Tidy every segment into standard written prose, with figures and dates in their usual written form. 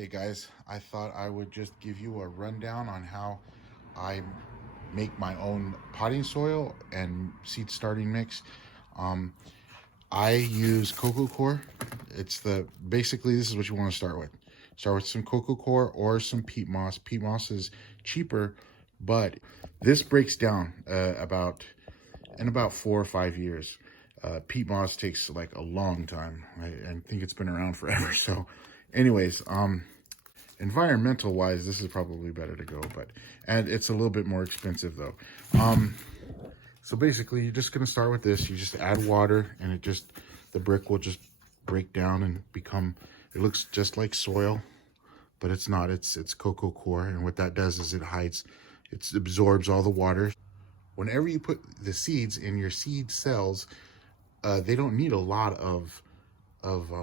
Hey guys, I thought I would just give you a rundown on how I make my own potting soil and seed starting mix. Um, I use cocoa coir. It's the basically this is what you want to start with. Start with some cocoa coir or some peat moss. Peat moss is cheaper, but this breaks down about in about 4 or 5 years. Peat moss takes like a long time. I think it's been around forever. So, anyways, environmental wise, this is probably better to go, and it's a little bit more expensive though. So basically, you're just gonna start with this. You just add water, and the brick will just break down and become. It looks just like soil, but it's not. It's cocoa coir, and what that does is it absorbs all the water. Whenever you put the seeds in your seed cells, they don't need a lot of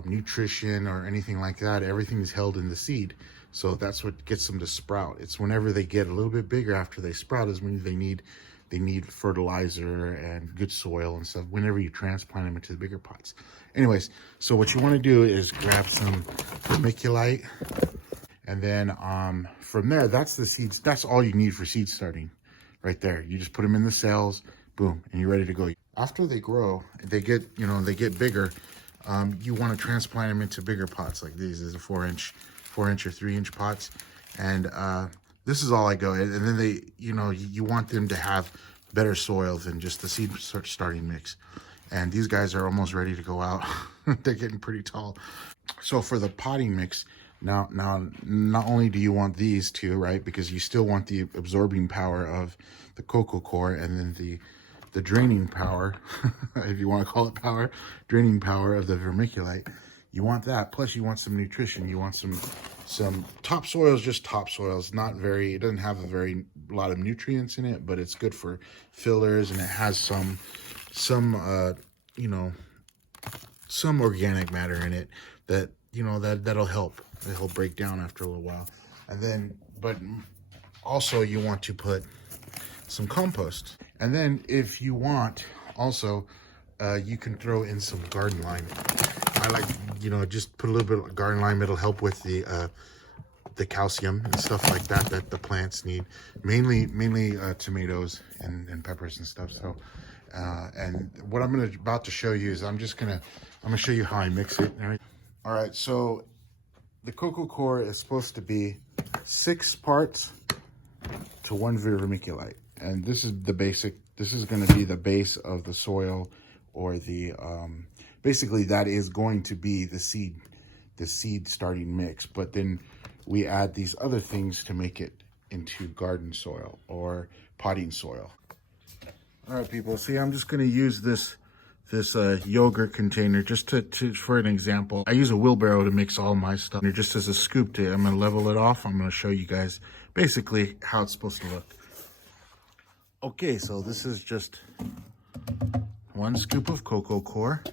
nutrition or anything like that. Everything is held in the seed, so that's what gets them to sprout. It's whenever they get a little bit bigger after they sprout is when they need fertilizer and good soil and stuff whenever you transplant them into the bigger pots. Anyways, so what you want to do is grab some vermiculite, and then from there, that's the seeds. That's all you need for seed starting right there. You just put them in the cells, boom, and you're ready to go. After they grow, they get bigger. You want to transplant them into bigger pots like these. Is a 4-inch or 3-inch pots, and this is all I go. And then you want them to have better soil than just the seed starting mix. And these guys are almost ready to go out. They're getting pretty tall. So for the potting mix, now not only do you want these two, right? Because you still want the absorbing power of the cocoa coir, and then the draining power, if you want to call it power, draining power of the vermiculite. You want that, plus you want some nutrition. You want some topsoil is just topsoil. It's not very, it doesn't have a lot of nutrients in it, but it's good for fillers, and it has some organic matter in it that'll help. It'll break down after a little while. And then, but also you want to put some compost. And then if you want, also, you can throw in some garden lime. I like, just put a little bit of garden lime. It'll help with the calcium and stuff like that the plants need. Mainly tomatoes and peppers and stuff. So, and what I'm about to show you is I'm gonna show you how I mix it. All right. So the cocoa coir is supposed to be 6 parts to 1 vermiculite. And this is the basic. This is going to be the base of the soil, or the basically that is going to be the seed starting mix. But then we add these other things to make it into garden soil or potting soil. All right, people. See, I'm just going to use this yogurt container just for an example. I use a wheelbarrow to mix all my stuff. And just as a scoop I'm going to level it off. I'm going to show you guys basically how it's supposed to look. Okay, so this is just 1 scoop of cocoa coir,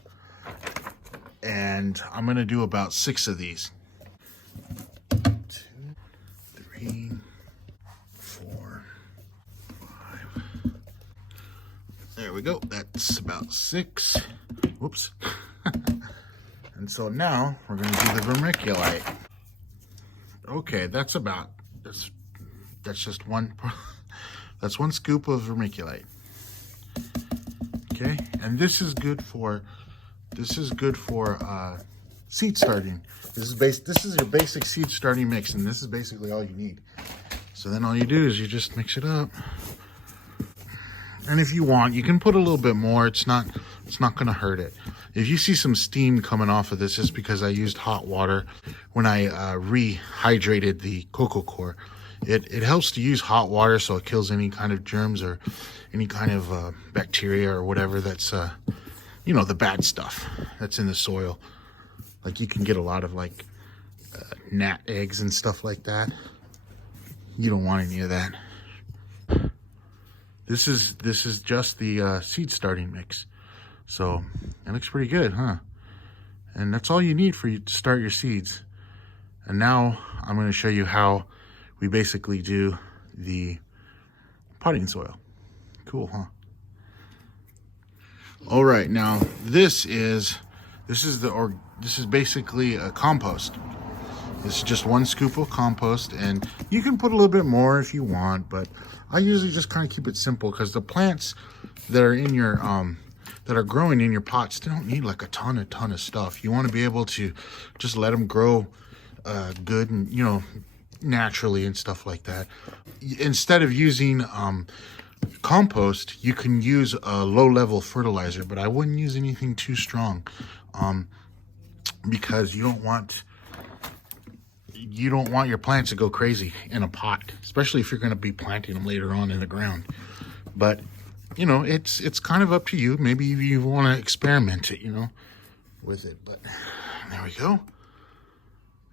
and I'm gonna do about 6 of these. 2, 3, 4, 5. There we go. That's about 6. Whoops. And so now we're gonna do the vermiculite. Okay, that's just one. That's 1 scoop of vermiculite. Okay, and this is good for seed starting. This is your basic seed starting mix, and this is basically all you need. So then all you do is you just mix it up. And if you want, you can put a little bit more. It's not going to hurt it. If you see some steam coming off of this, it's because I used hot water when I rehydrated the cocoa coir. It helps to use hot water so it kills any kind of germs or any kind of bacteria or whatever that's, the bad stuff that's in the soil. Like you can get a lot of gnat eggs and stuff like that. You don't want any of that. This is just the seed starting mix. So it looks pretty good, huh? And that's all you need for you to start your seeds. And now I'm going to show you how we basically do the potting soil. Cool, huh? All right, now this is basically a compost. This is just 1 scoop of compost, and you can put a little bit more if you want, but I usually just kind of keep it simple because the plants that are in your that are growing in your pots, they don't need like a ton of stuff. You want to be able to just let them grow good and, you know, naturally and stuff like that. Instead of using compost, you can use a low-level fertilizer, but I wouldn't use anything too strong because you don't want your plants to go crazy in a pot, especially if you're going to be planting them later on in the ground. But you know, it's kind of up to you. Maybe you want to experiment it, you know, with it. But there we go.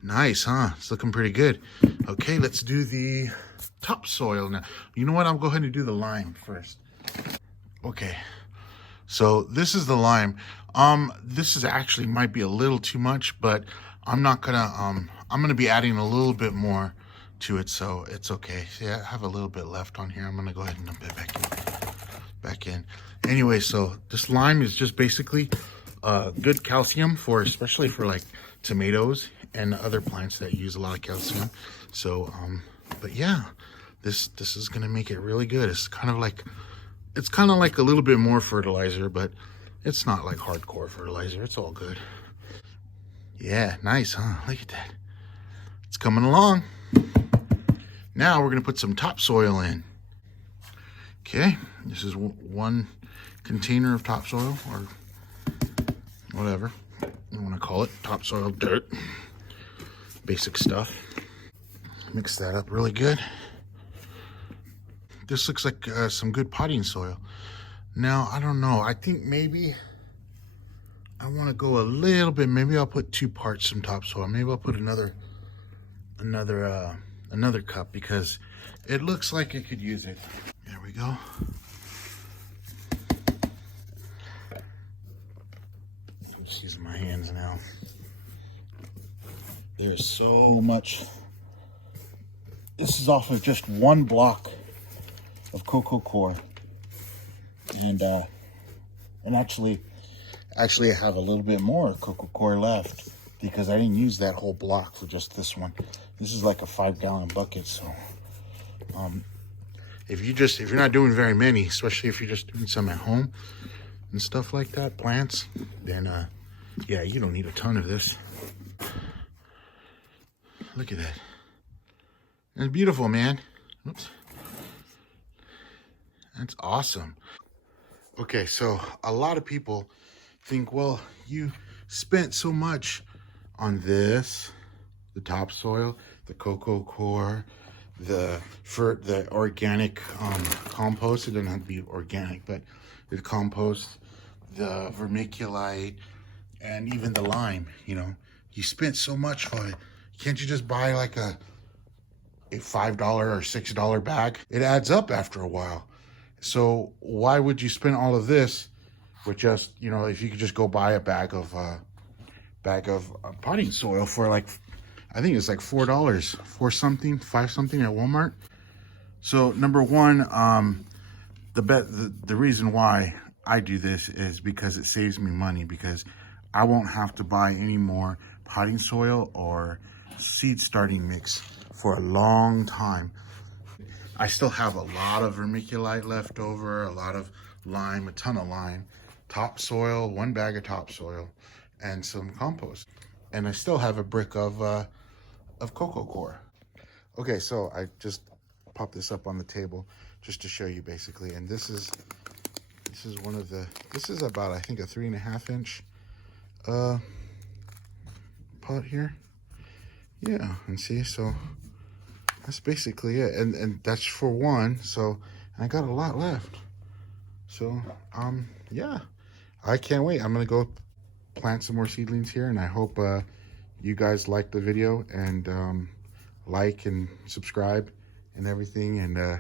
Nice, huh? It's looking pretty good. Okay, let's do the topsoil now. You know what? I'll go ahead and do the lime first. Okay, so this is the lime. This is actually might be a little too much, but I'm not gonna. I'm gonna be adding a little bit more to it, so it's okay. See, I have a little bit left on here. I'm gonna go ahead and dump it back in. Anyway, so this lime is just basically good calcium for, especially for like tomatoes and other plants that use a lot of calcium. So but yeah, this is gonna make it really good. It's kind of like a little bit more fertilizer, but it's not like hardcore fertilizer. It's all good. Yeah, nice, huh? Look at that. It's coming along. Now we're gonna put some topsoil in. Okay, this is 1 container of topsoil, or whatever you want to call it, topsoil dirt, basic stuff. Mix that up really good. This looks like some good potting soil. Now, I don't know, I think maybe I want to go a little bit, maybe I'll put 2 parts some topsoil. Maybe I'll put another cup because it looks like it could use it. There we go. I'm just using my hands now. There's so much. This is off of just 1 block of cocoa core, and actually I have a little bit more cocoa core left because I didn't use that whole block for just this one. This is like a 5-gallon bucket, so if you're not doing very many, especially if you're just doing some at home and stuff like that, plants, then yeah, you don't need a ton of this. Look at that. It's beautiful, man. Oops. That's awesome. Okay, so a lot of people think, well, you spent so much on this, the topsoil, the cocoa core, the organic compost. It doesn't have to be organic, but the compost, the vermiculite, and even the lime. You know, you spent so much for it. Can't you just buy like a $5 or $6 bag? It adds up after a while. So why would you spend all of this with just, you know, if you could just go buy a bag of potting soil for like, I think it's like $4, 4 something, 5 something at Walmart. So number one, the reason why I do this is because it saves me money, because I won't have to buy any more potting soil or seed starting mix for a long time. I still have a lot of vermiculite left over, a lot of lime, a ton of lime, topsoil, 1 bag of topsoil, and some compost. And I still have a brick of cocoa core. Okay, so I just popped this up on the table just to show you basically. And this is one of the, this is about, I think, a 3.5 inch pot here. Yeah, and see, so that's basically it. And that's for 1, so I got a lot left. So yeah, I can't wait. I'm gonna go plant some more seedlings here, and I hope you guys like the video, and like and subscribe and everything, and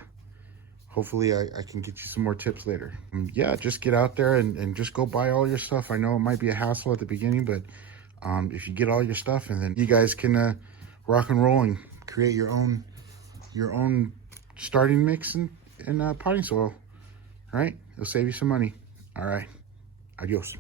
hopefully I can get you some more tips later. Yeah, just get out there and just go buy all your stuff. I know it might be a hassle at the beginning, but if you get all your stuff, and then you guys can rock and roll and create your own starting mix and potting soil, right? It'll save you some money. All right, adios.